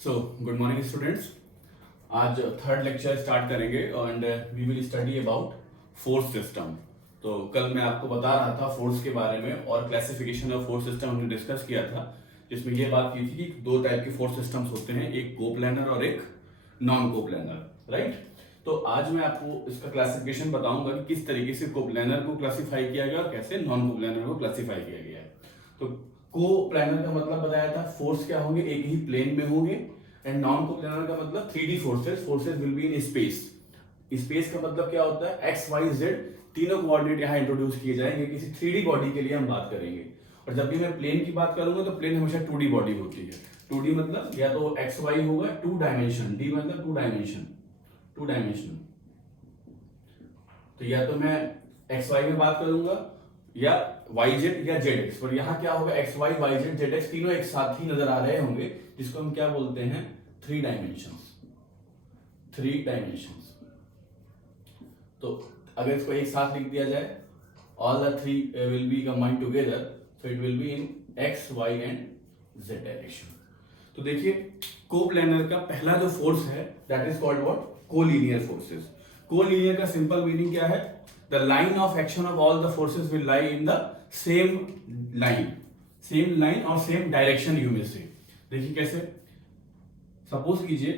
सो good morning students. आज third lecture start करेंगे and we will study about force system. तो कल मैं आपको बता रहा था फोर्स के बारे में और क्लासिफिकेशन ऑफ फोर्स सिस्टम हमने डिस्कस किया था, जिसमें यह बात की थी कि दो टाइप के फोर्स सिस्टम्स होते हैं, एक कोप्लैनर और एक नॉन कोप्लैनर, राइट। तो आज मैं आपको इसका क्लासिफिकेशन बताऊंगा कि किस तरीके से कोप्लैनर को क्लासिफाई किया गया और कैसे नॉन कोप्लैनर को क्लासिफाई किया गया है। तो को प्लानर का मतलब बताया था, फोर्स क्या होंगे, एक ही प्लेन में होंगे। एंड नॉन को प्लानर का मतलब 3D forces will be in space. Space का मतलब क्या होता है, एक्स वाई जेड तीनों कोऑर्डिनेट यहाँ इंट्रोड्यूस किए जाएंगे। किसी 3D बॉडी के लिए हम बात करेंगे। और जब भी मैं प्लेन की बात करूंगा तो प्लेन हमेशा 2D बॉडी होती है। 2D मतलब या तो एक्स वाई होगा, 2 डायमेंशन, डी मतलब 2 डायमेंशन, 2 डायमेंशन। तो या तो मैं एक्स वाई में बात करूंगा या वाई जेड या जेड एक्स, पर यहाँ क्या होगा, X Y Y Z Z X तीनों एक साथ ही नजर आ रहे होंगे, जिसको हम क्या बोलते हैं, 3 डायमेंशंस। 3 डायमेंशंस। तो अगर इसको एक साथ लिख दिया जाए, all the 3 will be combined together, so it will be in X Y and Z direction. तो देखिए, कोप्लैनर का पहला जो फोर्स है that is called what, collinear forces. Collinear का सिंपल मीनिंग क्या है, the line of action of all the forces will lie in the same line और same direction you may say। देखिए कैसे, सपोज कीजिए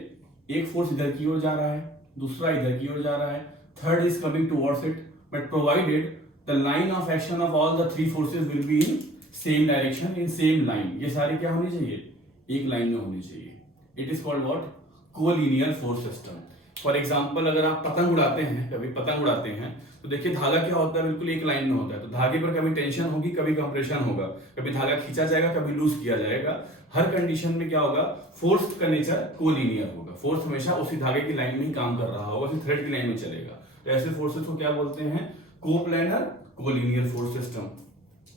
एक फोर्स इधर की ओर जा रहा है, दूसरा इधर की ओर जा रहा है, third is coming towards it, but provided the line of action of all the 3 forces will be in same direction in same line. ये सारी क्या होनी चाहिए, एक लाइन में होनी चाहिए। It is called what, collinear force system. For example, अगर आप पतंग उड़ाते हैं, कभी पतंग उड़ाते हैं, तो देखिए धागा क्या होता है, बिल्कुल एक लाइन में होता है। तो धागे पर कभी टेंशन होगी, कभी कंप्रेशन होगा, कभी धागा खींचा जाएगा, कभी लूज किया जाएगा। हर कंडीशन में क्या होगा, फोर्स का नेचर कोलिनियर होगा। फोर्स हमेशा उसी धागे की लाइन में ही काम कर रहा होगा, उसी थ्रेड की लाइन में चलेगा। तो ऐसे फोर्सेस को क्या बोलते हैं, coplanar collinear force system.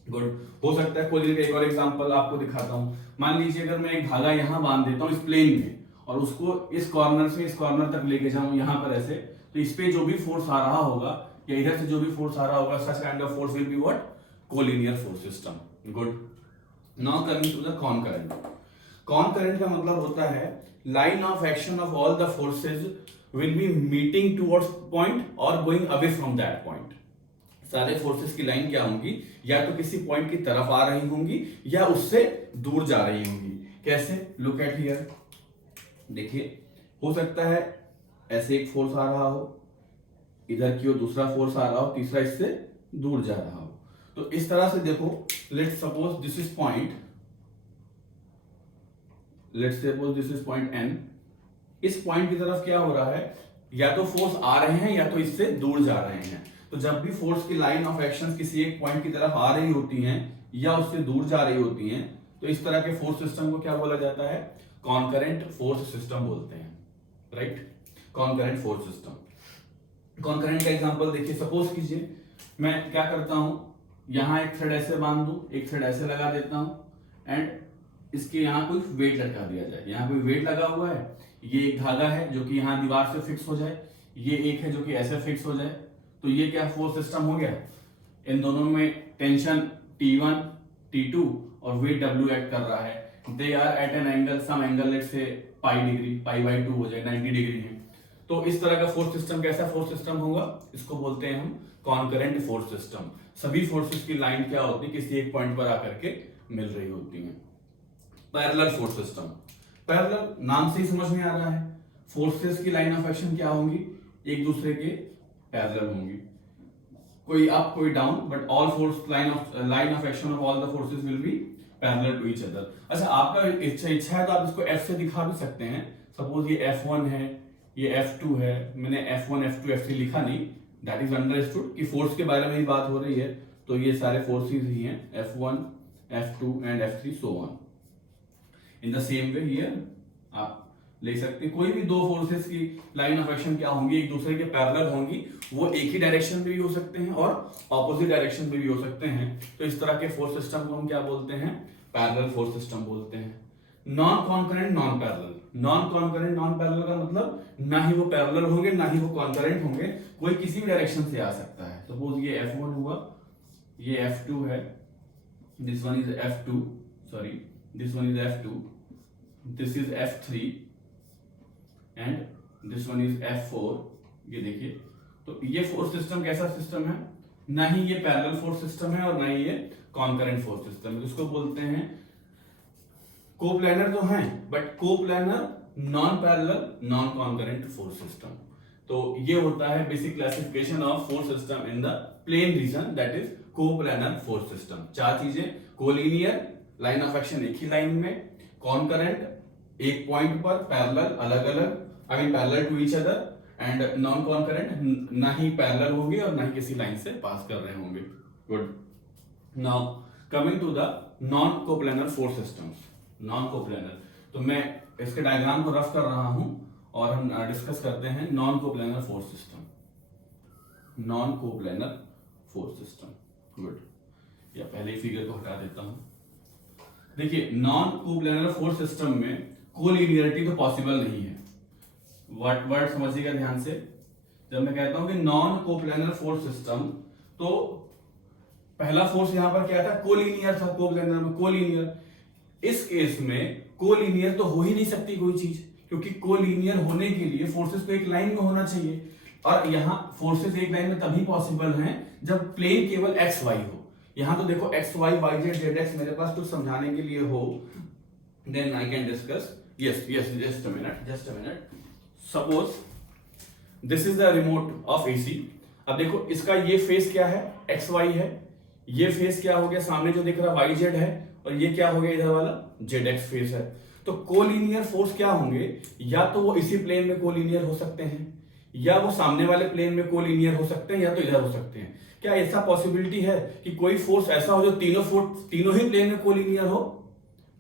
Good. हो सकता है कोलिनियर का एक और एग्जांपल आपको दिखाता हूं। मान लीजिए अगर मैं एक धागा यहां बांध देता हूं इस प्लेन में, और उसको इस कॉर्नर से इस कॉर्नर तक लेके जाऊं यहां पर ऐसे, तो इस पे जो भी फोर्स आ रहा होगा या इधर से जो भी फोर्स आ रहा होगा, such kind of force will be what, collinear force system. Good. Now coming to the concurrent. Concurrent का मतलब होता है line of action of all the forces will be meeting towards point और going away from that point. सारे forces की line क्या होंगी, या तो किसी पॉइंट की तरफ आ रही होंगी या उससे दूर जा रही होंगी। कैसे, लुक एट हियर। देखिए, हो सकता है ऐसे एक फोर्स आ रहा हो, इधर की ओर दूसरा फोर्स आ रहा हो, तीसरा इससे दूर जा रहा हो। तो इस तरह से देखो, let's suppose this is point, let's suppose this is point N. इस पॉइंट की तरफ क्या हो रहा है, या तो फोर्स आ रहे हैं या तो इससे दूर जा रहे हैं। तो जब भी फोर्स की लाइन ऑफ एक्शन किसी एक पॉइंट की तरफ आ रही होती हैं या उससे दूर जा रही होती हैं, तो इस तरह के फोर्स सिस्टम को क्या बोला जाता है, कॉनकरेंट फोर्स सिस्टम बोलते हैं, राइट। कॉनकरेंट force system. कॉनकरेंट का एग्जांपल देखिए, सपोज कीजिए मैं क्या करता हूं, यहां एक थ्रेड ऐसे बांध दूं, एक थ्रेड ऐसे लगा देता हूं, एंड इसके यहां कोई वेट लटका दिया जाए। यहां कोई वेट लगा हुआ है, ये एक धागा है जो कि यहां दीवार से फिक्स हो जाए, ये एक है जो कि ऐसे फिक्स हो जाए। तो ये क्या फोर्स सिस्टम हो गया, इन दोनों में टेंशन T1 T2 और वेट W एक्ट कर रहा है। They are at an angle, some angle let's say pi degree, pi by 2 हो जाए, 90 डिग्री है। तो इस तरह का फोर्स सिस्टम कैसा फोर्स सिस्टम होगा, इसको बोलते हैं हम कॉनकरेंट फोर्स सिस्टम। सभी फोर्सेस की लाइन क्या होती है, किसी एक पॉइंट पर आकर के मिल रही होती है। Parallel force system. पैरेलल नाम से ही समझ में आ रहा है, फोर्सेस की लाइन ऑफ एक्शन क्या होंगी, एक दूसरे के पैरेलल होंगी, कोई अप कोई down, but all force line of action of all the forces will be parallel to each other. अच्छा, आपका इच्छा है तो आप इसको F से दिखा भी सकते हैं। सपोज ये F1 है, ये F2 है, मैंने F1 F2 F3 लिखा नहीं, दैट इज अंडरस्टूड कि फोर्स के बारे में ही बात हो रही है। तो ये सारे फोर्सेस ही हैं, F1 F2 and F3 so on. In the same way here आप ले सकते हैं, कोई भी दो फोर्सेस की लाइन ऑफ एक्शन क्या होंगी, एक दूसरे के पैरेलल होंगी। वो एक ही डायरेक्शन में भी हो सकते हैं और ऑपोजिट डायरेक्शन में भी हो सकते हैं। तो इस तरह के फोर्स सिस्टम को हम क्या बोलते हैं, पैरेलल फोर्स सिस्टम बोलते हैं। Non concurrent non parallel. Non concurrent non parallel का मतलब ना ही वो पैरेलल होंगे ना ही वो कॉन्करेंट होंगे, कोई किसी भी डायरेक्शन से आ सकता है। सपोज ये F1 हुआ, ये F2 है, this one is F2, sorry this one is F2, this is F3 and this one is F4। ये देखिए, तो ये फोर्स सिस्टम कैसा सिस्टम है? ना ही ये पैरेलल फोर्स सिस्टम है और ना ही ये कॉन्करेंट फोर्स सिस्टम है। इसको बोलते हैं कोप्लैनर तो हैं, but coplanar non parallel non concurrent force system. तो ये होता है basic classification of force system in the plane region, that is coplanar force system. चार चीजें, कोलिनियर लाइन ऑफ एक्शन एक ही लाइन में, कॉन्करेंट एक पॉइंट पर, पैरेलल अलग अलग, I mean parallel to each other, and non concurrent ना ही पैरेलल होंगे और ना ही किसी लाइन से पास कर रहे होंगे। Good. Now coming to the non coplanar force systems. Non coplanar, तो मैं इसके डायग्राम को रफ कर रहा हूं और हम डिस्कस करते हैं non coplanar force system. Non coplanar force system. Good. या पहले फिगर को हटा देता हूं। देखिए, नॉन कोप्लैनर फोर्स सिस्टम में कोलिनियरिटी तो पॉसिबल नहीं है। वर्ड समझिएगा ध्यान से। जब मैं कहता हूं कि नॉन कोप्लैनर फोर्स सिस्टम, तो पहला फोर्स यहां पर क्या था? कोलिनियर था। कोप्लैनर में कोलिनियर। इस केस में कोलिनियर तो हो ही नहीं सकती कोई चीज, क्योंकि कोलिनियर होने के लिए फोर्सेस को एक लाइन में होना चाहिए, और यहां फोर्सेस एक लाइन में तभी पॉसिबल हैं जब प्लेन केवल एक्स वाई हो। यहां तो देखो X Y Y Z Z X मेरे पास कुछ समझाने के लिए हो, then I can discuss. Yes yes, just a minute. Suppose this is the remote of AC. अब देखो, इसका ये फेस क्या है? एक्स वाई है। ये फेस क्या हो गया? सामने जो दिख रहा वाई जेड है, और ये क्या हो गया? इधर वाला जेड एक्स फेस है। तो कोलिनियर फोर्स क्या होंगे? या तो वो इसी प्लेन में कोलिनियर हो सकते हैं, या वो सामने वाले प्लेन में कोलिनियर हो सकते हैं, या तो इधर हो सकते हैं। क्या ऐसा पॉसिबिलिटी है कि कोई फोर्स ऐसा हो जो तीनों ही प्लेन में कोलिनियर हो?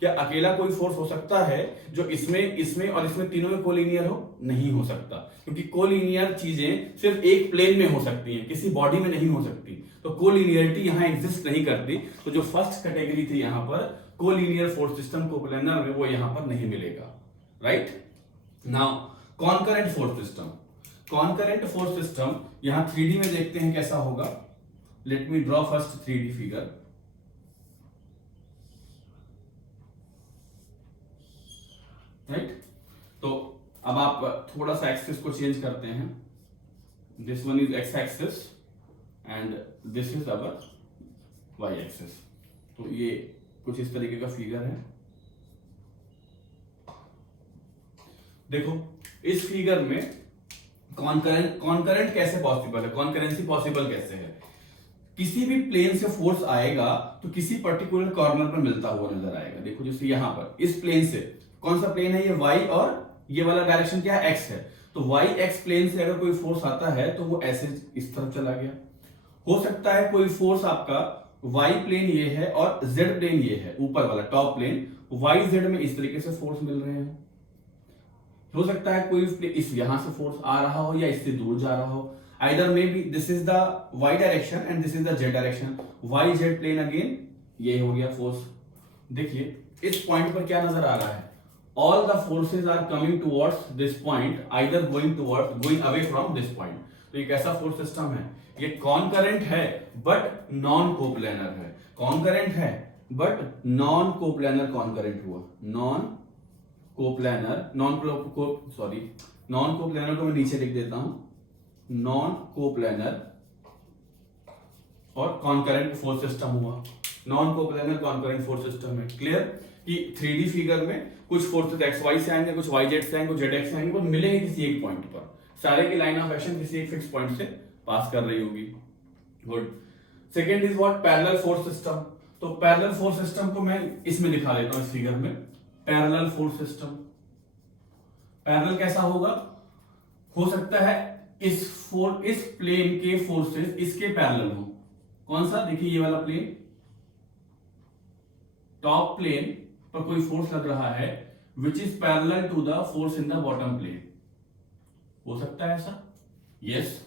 क्या अकेला कोई फोर्स हो सकता है जो इसमें इसमें और इसमें तीनों में कोलिनियर हो? नहीं हो सकता, क्योंकि कोलिनियर चीजें सिर्फ एक प्लेन में हो सकती हैं, किसी बॉडी में नहीं हो सकती। तो कोलिनियरिटी यहां एग्जिस्ट नहीं करती। तो जो फर्स्ट कैटेगरी थी यहां पर कोलिनियर फोर्स सिस्टम कोप्लैनर में, वो यहां पर नहीं मिलेगा। Right. Now concurrent force system. Concurrent force system यहां 3D में देखते हैं कैसा होगा। Let me draw first 3D figure. Right. तो अब आप थोड़ा सा एक्सिस को चेंज करते हैं। This one is X axis and this is our Y axis. तो ये कुछ इस तरीके का फिगर है। देखो, इस फिगर में कॉन्करेंट कैसे पॉसिबल है? कॉन्करेंसी पॉसिबल कैसे है? किसी भी प्लेन से फोर्स आएगा तो किसी पर्टिकुलर कॉर्नर पर मिलता हुआ नजर आएगा। देखो, जैसे यहां पर इस प्लेन से, कौन सा प्लेन है ये? वाई, और ये वाला डायरेक्शन क्या है? एक्स है। तो वाई एक्स प्लेन से अगर कोई फोर्स आता है तो वो ऐसे इस तरफ चला गया। हो सकता है कोई फोर्स आपका वाई प्लेन ये है और जेड प्लेन ये है, ऊपर वाला टॉप प्लेन, वाई जेड में इस तरीके से फोर्स मिल रहे हैं। हो सकता है कोई इस यहां से फोर्स आ रहा हो या इससे दूर जा रहा हो। Either may be this is the Y direction and this is the Z direction. Y Z plane again ये हो गया फोर्स। देखिए, इस पॉइंट पर क्या नजर आ रहा है? All the forces are coming towards this point, either going away from this point. तो ये कैसा फोर्स सिस्टम है? ये कॉन्करेंट है बट नॉन कोप्लैनर है। कॉन्करेंट है बट नॉन कोप्लैनर कॉन्करेंट हुआ। नॉन कोप्लैनर को मैं नीचे लिख देता हूं। नॉन कोप्लैनर और कॉन्करेंट फोर्स सिस्टम हुआ। Non coplanar concurrent force system है। क्लियर कि 3D फिगर में कुछ फोर्सेस एक्स वाई से आएंगे, कुछ वाई जेड से आएंगे, कुछ जेड एक्स से आएंगे, वो मिलेंगे किसी एक पॉइंट पर। सारे की लाइन ऑफ एक्शन किसी एक फिक्स पॉइंट से पास कर रही होगी। Good. Second is what? Parallel force system. तो पैरेलल फोर्स सिस्टम को मैं इसमें दिखा देता हूं, इस फिगर में। पैरेलल फोर्स सिस्टम, पैरेलल कैसा होगा? हो सकता है इस प्लेन के फोर्सेस इसके पैरेलल हो। कौन सा? देखिए, ये वाला प्लेन, टॉप प्लेन पर कोई फोर्स लग रहा है which is parallel to the force in the bottom plane. हो सकता है ऐसा? Yes.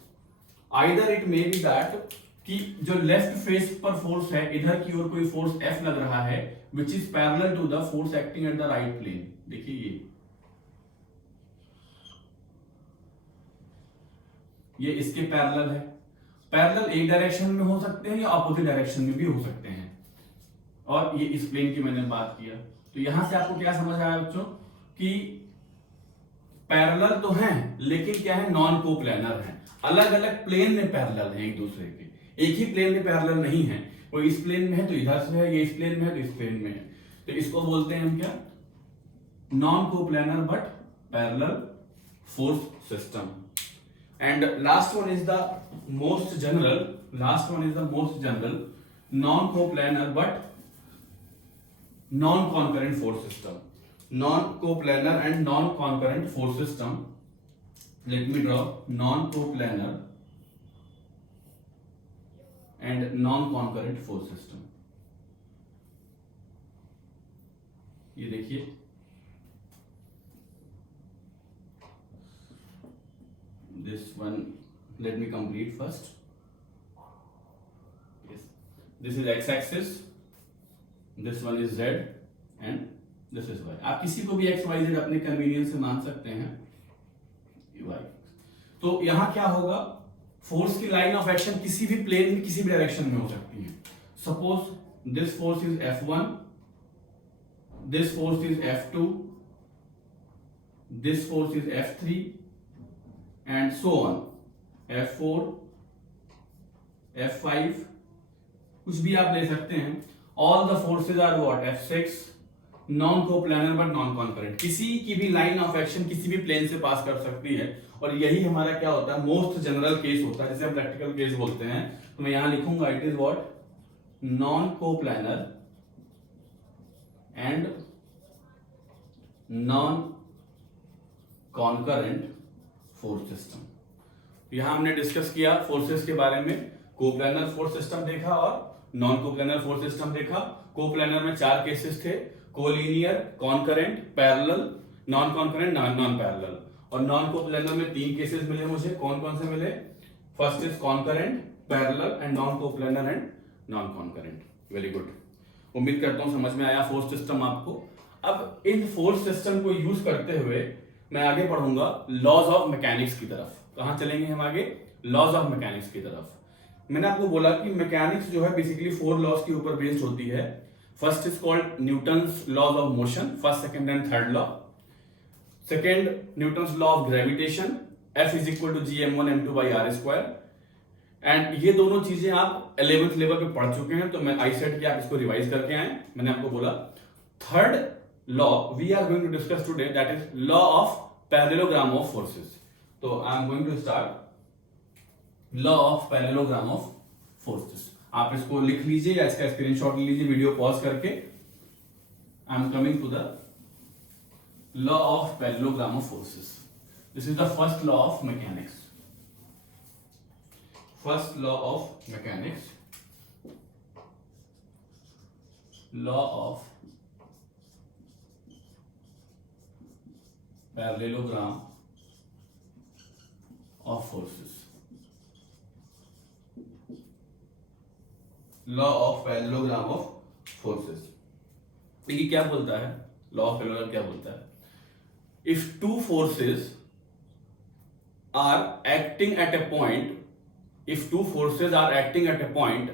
Either it may be that कि जो लेफ्ट फेस पर फोर्स है, इधर की ओर कोई फोर्स F लग रहा है which is parallel to the force acting at the right plane. देखिए, ये इसके पैरेलल है। पैरेलल एक डायरेक्शन में हो सकते हैं या अपोजिट डायरेक्शन में भी हो सकते हैं। और ये इस प्लेन की मैंने बात किया। तो यहां से आपको क्या समझ आया बच्चों? कि पैरेलल तो हैं लेकिन क्या है, नॉन कोप्लेनर हैं, अलग अलग प्लेन में पैरेलल हैं एक दूसरे के, एक ही प्लेन में पैरेलल नहीं है, वो इस प्लेन में है तो इधर से है, ये इस प्लेन में है तो इस प्लेन में है, तो इसको बोलते हैं हम क्या, non coplanar but parallel force system. And last one is the most general non coplanar but non concurrent force system. Non-coplanar and non-concurrent force system. Let me draw non-coplanar and non-concurrent force system. ये देखिए, this one let me complete first. Yes, this is x-axis, this one is z and this is Y. आप किसी को भी X Y Z अपने convenience से मान सकते हैं वाई. तो यहां क्या होगा, फोर्स की लाइन ऑफ एक्शन किसी भी प्लेन में किसी भी डायरेक्शन में हो सकती है. Suppose this force is F1, this force is F2, this force is F3 and so on, F4, F5, कुछ भी आप ले सकते हैं. All the forces are what, F6, non coplanar but non concurrent. किसी की भी लाइन ऑफ एक्शन किसी भी प्लेन से पास कर सकती है, और यही हमारा क्या होता है, मोस्ट जनरल केस होता है, जिसे हम प्रैक्टिकल केस बोलते हैं. तो मैं यहां लिखूंगा it is what, non coplanar and non concurrent force system. यहां हमने डिस्कस किया फोर्सेस के बारे में, कोप्लेनर फोर्स सिस्टम देखा और नॉन कोप्लेनर फोर्स सिस्टम देखा. कोप्लेनर में 4 केसेस थे, collinear, concurrent, parallel, non concurrent, non parallel. और नॉन कोप्लेनर में 3 केसेस मिले मुझे. कौन कौन से मिले, first is concurrent, parallel and non coplanar and non concurrent. Very good. उम्मीद करता हूं समझ में आया फोर्स सिस्टम आपको. अब इन फोर्स सिस्टम को यूज करते हुए मैं आगे पढ़ूंगा लॉज ऑफ मैकेनिक्स की तरफ. कहां चलेंगे हम आगे, लॉज ऑफ मैकेनिक्स की तरफ. मैंने आपको बोला कि मैकेनिक्स जो है बेसिकली 4 लॉज के ऊपर बेस्ड होती है. First is called Newton's laws of motion, first, second and third law. Second, Newton's law of gravitation, F is equal to gm1 m2 by r square. And ये दोनों चीजें आप 11th लेवल पे पढ़ चुके हैं, तो मैं आई सेट कि आप इसको रिवाइज करके आए. मैंने आपको बोला third law we are going to discuss today, that is law of parallelogram of forces. तो I am going to start law of parallelogram of forces. आप इसको लिख लीजिए या इसका स्क्रीनशॉट ले लीजिए वीडियो पॉज करके. I am coming to the law of parallelogram of forces. This is the first law of mechanics. First law of mechanics, law of parallelogram of forces. Law of parallelogram of forces. देखिए क्या बोलता है law of parallelogram, क्या बोलता है, if two forces are acting at a point, if two forces are acting at a point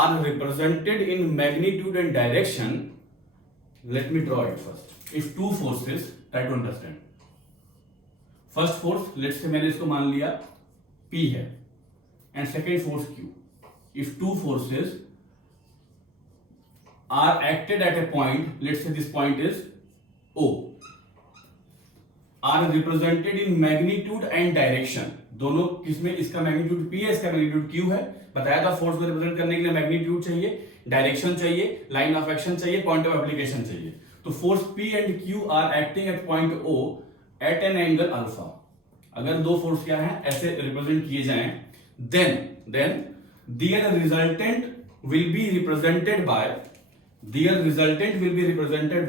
are represented in magnitude and direction, let me draw it first. If two forces, try to understand, first force let's say मैंने इसको मान लिया P है and second force Q. If two forces are acted at a point, let's say this point is O, are represented in magnitude and direction. दोनों किसमें, इसका magnitude P है, इसका मैग्नीट्यूड Q है. बताया था फोर्स को रिप्रेजेंट करने के लिए मैग्नीट्यूड चाहिए, डायरेक्शन चाहिए, लाइन ऑफ एक्शन चाहिए, पॉइंट ऑफ एप्लीकेशन चाहिए. तो force P and Q are acting at point O at an angle alpha. अगर दो फोर्स क्या है ऐसे रिप्रेजेंट किए जाएं, then their resultant will be represented by their resultant will be represented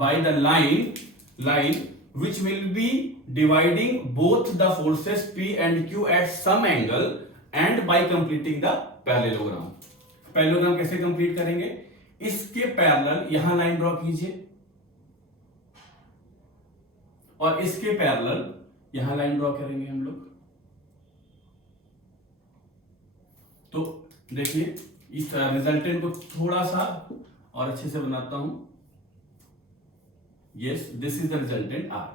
by the line which will be dividing both the forces P and Q at some angle and by completing the parallelogram. Parallelogram कैसे complete करेंगे, इसके parallel यहां line draw कीजिए और इसके parallel यहां line draw करेंगे हम लोग. तो देखिए इस रिजल्टेंट को थोड़ा सा और अच्छे से बनाता हूं। Yes, this is the resultant R.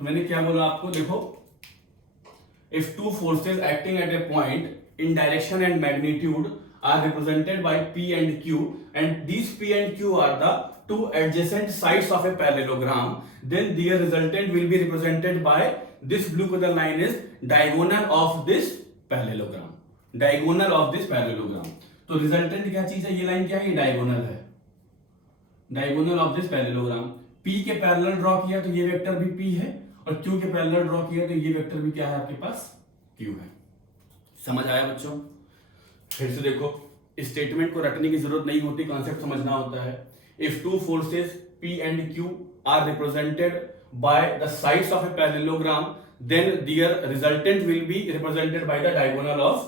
तो मैंने क्या बोला आपको, देखो if two forces acting at a point in direction and magnitude are represented by P and Q, and these P and Q are the two adjacent sides of a parallelogram, then their resultant will be represented by this blue color line is diagonal of this parallelogram, diagonal of this parallelogram। तो resultant क्या चीज है, ये line क्या है, ये diagonal है, diagonal of this parallelogram. P के पैरेलल ड्रॉ किया तो ये वेक्टर भी P है, और Q के पैरेलल ड्रॉ किया तो ये वेक्टर भी क्या है आपके पास, Q है। समझ आया बच्चों? फिर से देखो, स्टेटमेंट को रटने की जरूरत नहीं होती, कॉन्सेप्ट समझना होता है। If two forces P and Q are represented by the sides of a parallelogram, then their resultant will be represented by the diagonal of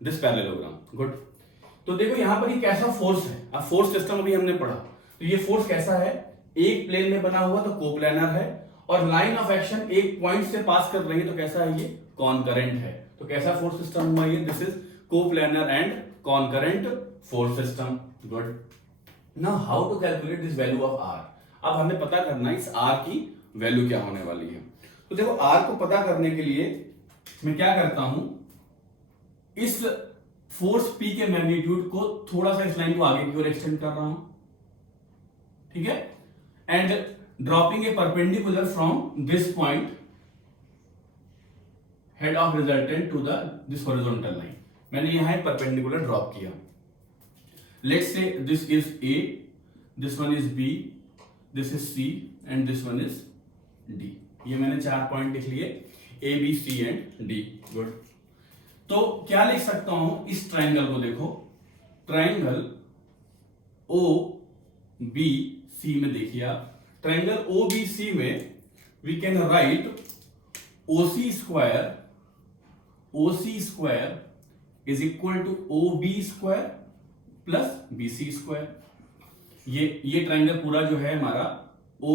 this parallelogram. Good. तो देखो यहां पर ये कैसा फोर्स है, अब फोर्स सिस्टम अभी हमने पढ़ा, तो ये फोर्स कैसा है, एक प्लेन में बना हुआ तो कोप्लानर है, और लाइन ऑफ एक्शन एक पॉइंट से पास कर रही है तो कैसा है, ये कॉनकरेंट है। तो कैसा फोर्स सिस्टम हुआ ये, this is coplanar and concurrent force system। good। now how to calculate this value of r? अब हमें पता करना है इस r की वैल्यू क्या होने वाली है। तो देखो r को पता करने के लिए मैं क्या करता हूं, इस फोर्स p के मैग्नीट्यूड को थोड़ा सा इस लाइन को आगे की ओर एक्सटेंड कर रहा हूं, ठीक है, and dropping a perpendicular from this point head of resultant to the this horizontal line. मैंने यहां एक परपेंडिकुलर ड्रॉप किया। Let's say this is A, this one is B, this is C and this one is D. ये मैंने 4 point लिख लिए, A B C and D. Good. तो क्या लिख सकता हूं, इस ट्राइंगल को देखो, ट्राइंगल ओ बी सी में देखिए आप, ट्राइंगल ओ बी सी में we can write OC square is equal to O B square plus B C square. ये ट्राइंगल पूरा जो है हमारा ओ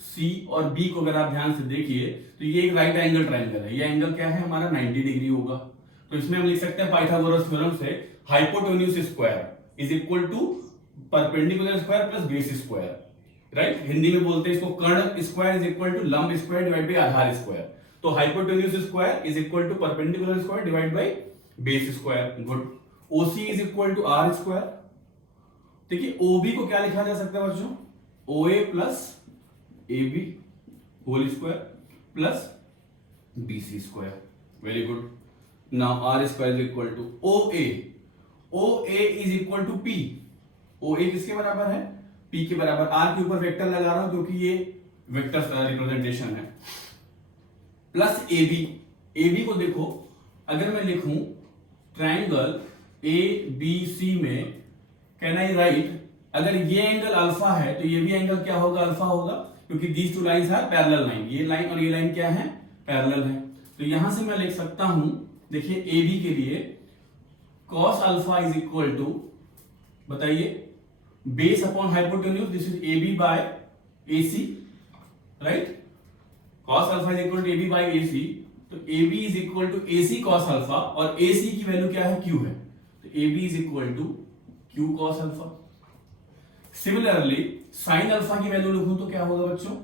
सी और बी को अगर आप ध्यान से देखिए तो ये एक राइट एंगल ट्राइंगल है। ये एंगल क्या है हमारा, 90 डिग्री होगा। तो इसमें हम लिख सकते हैं पाइथागोरस थ्योरम से hypotenuse square is equal to perpendicular square plus base square. Right, Hindi में बोलते हैं इसको कर्ण स्क्वायर इज इक्वल टू लंब स्क्वायर डिवाइड बाई आधार स्क्वायर। तो hypotenuse square is equal to perpendicular square divide by base square. Good. OC is equal to r square. देखिए OB को क्या लिखा जा सकता है बच्चों, O A plus A B whole square plus B C square. Very good. Now r square is equal to O A. O A is equal to P. O A किसके बराबर है, पी के बराबर। आर के ऊपर vector लगा रहा हूं क्योंकि ये वेक्टर रिप्रेजेंटेशन है, plus A B. A B को देखो, अगर मैं लिखूं ट्राइंगल ए बी सी में, कैन आई राइट, अगर ये एंगल अल्फा है तो ये भी एंगल क्या होगा, अल्फा होगा, क्योंकि these two lines are parallel line. ये लाइन और ये लाइन क्या है, पैरेलल है। तो यहां से मैं लिख सकता हूं, देखिए ए बी के लिए cos alpha is equal to, बताइए, base upon hypotenuse, this is A B by A C. Right, cos alpha is equal to A B by A C. तो A B is equal to A C cos alpha, और A सी की value क्या है, Q है। तो A B is equal to Q cos alpha. Similarly sine alpha की value लिखूं तो क्या होगा बच्चों,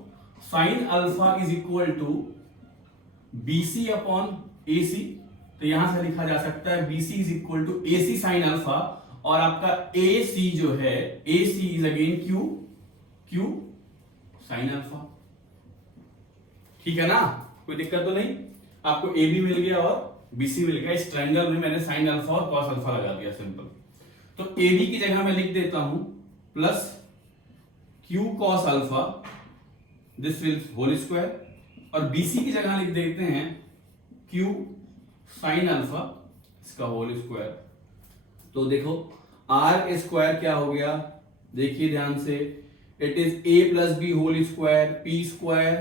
sine alpha is equal to B C upon A C. तो यहां से लिखा जा सकता है B C is equal to A C sine alpha, और आपका ए सी जो है, A C is again Q, Q sine alpha. ठीक है ना, कोई दिक्कत तो नहीं। आपको ए बी मिल गया और बी सी मिल गया। इस ट्रायंगल में मैंने साइन अल्फा और कॉस अल्फा लगा दिया, सिंपल। तो ए बी की जगह मैं लिख देता हूं plus Q cos alpha, this will whole square, और बी सी की जगह लिख देते हैं क्यू साइन अल्फा, इसका होल स्क्वायर। तो देखो आर स्क्वायर क्या हो गया, देखिए ध्यान से, it is A plus B whole square P square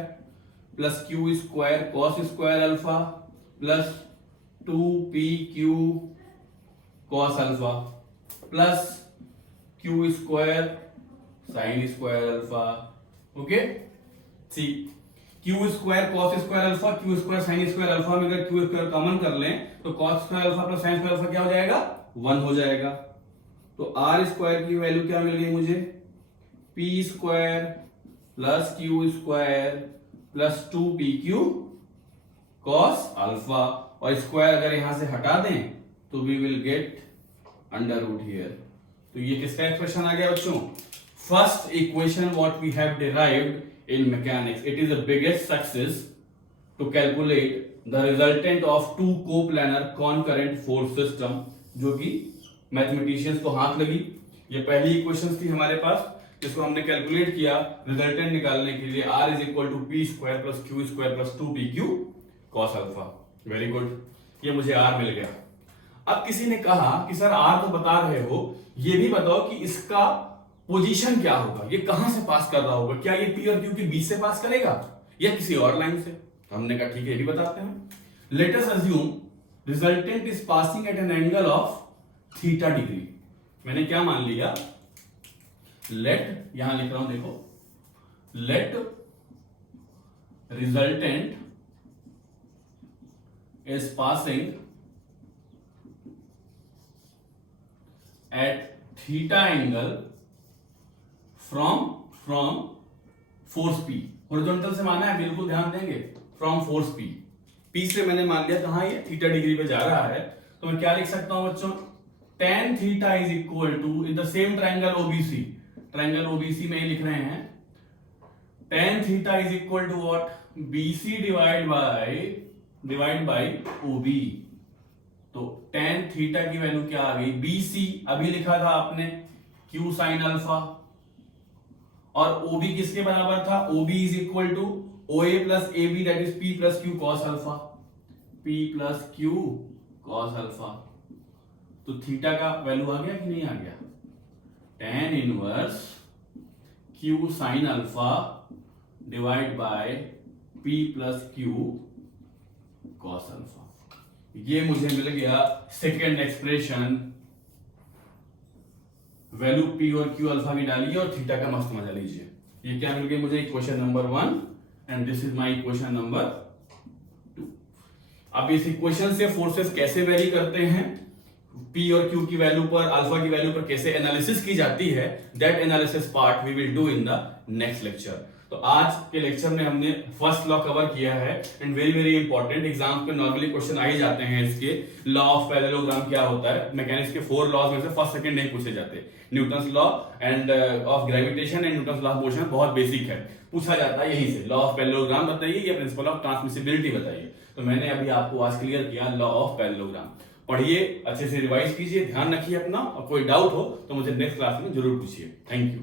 plus Q square cos square alpha plus 2pq cos alpha plus Q square sine square alpha. Okay, see Q square cos square alpha, Q square sine square alpha में अगर Q square common कर लें तो cos square alpha plus sine square alpha क्या हो जाएगा, 1 हो जाएगा। तो आर स्क्वायर की वैल्यू क्या मिल गई मुझे, P square plus Q square plus 2pq cos alpha, और स्क्वायर अगर यहां से हटा दें तो we will get under root here. तो ये किसका एक्सप्रेशन आ गया बच्चों, first equation what we have derived in mechanics. It is the biggest success to calculate the resultant of two coplanar concurrent force system, जो कि मैथमेटिशियंस को हाथ लगी। ये पहली इक्वेशन थी हमारे पास जिसको हमने कैलकुलेट किया रिजल्टेंट निकालने के लिए, r is equal to P square plus Q square plus 2pq cos alpha. Very good, ये मुझे r मिल गया। अब किसी ने कहा कि सर r तो बता रहे हो, ये भी बताओ कि इसका पोजीशन क्या होगा, ये कहां से पास कर रहा होगा, क्या ये पी और क्यू के बीच से पास करेगा या किसी और लाइन से। तो हमने कहा ठीक है, ये भी बताते हैं। Let us assume resultant is passing at an angle of theta degree. मैंने क्या मान लिया, लेट, यहां लिख रहा हूं देखो, let resultant is passing at theta angle from force P। Horizontal से माना है, बिल्कुल ध्यान देंगे, फ्रॉम फोर्स P। P से मैंने मान लिया कहां, ये थीटा डिग्री पे जा रहा है, तो मैं क्या लिख सकता हूं बच्चों, tan theta is equal to in the same triangle OBC, triangle OBC में ही लिख रहे हैं, tan theta is equal to what, BC divide by OB। तो tan थीटा की वैल्यू क्या आ गई, BC अभी लिखा था आपने Q साइन अल्फा, और OB किसके बराबर था, OB is equal to OA plus AB that is P plus Q cos alpha, P plus Q cos alpha. तो थीटा का वैल्यू आ गया कि नहीं आ गया, tan inverse Q sine alpha divide by P plus Q cos alpha. ये मुझे मिल गया second expression. Value P और Q अल्फा की डालिए और थीटा का मस्त मजा लीजिए। ये क्या मिल गया मुझे, equation number 1 and this is my equation number 2। अब इस इक्वेशन से फोर्सेस कैसे वेरी करते हैं, P और Q की वैल्यू पर, अल्फा की वैल्यू पर कैसे एनालिसिस की जाती है, that analysis part we will do in the next lecture. तो आज के लेक्चर में हमने फर्स्ट लॉ कवर किया है and very very important, exam पे नॉर्मली क्वेश्चन आ ही जाते हैं इसके। लॉ ऑफ पैरेललोग्राम क्या होता है, मैकेनिक्स के 4 लॉज में से फर्स्ट सेकंड नहीं पूछे जाते। Newton's law end of gravitation and Newton's law of motion बहुत बेसिक है, पूछा जाता है यहीं से। लॉ ऑफ पैरेललोग्राम बताइए या प्रिंसिपल ऑफ ट्रांसमिसिबिलिटी बताइए। तो मैंने अभी आपको आज क्लियर किया लॉ ऑफ पैरेललोग्राम। पढ़िए, अच्छे से रिवाइज कीजिए, ध्यान रखिए अपना, और कोई डाउट हो तो मुझे नेक्स्ट क्लास में जरूर पूछिए। Thank you.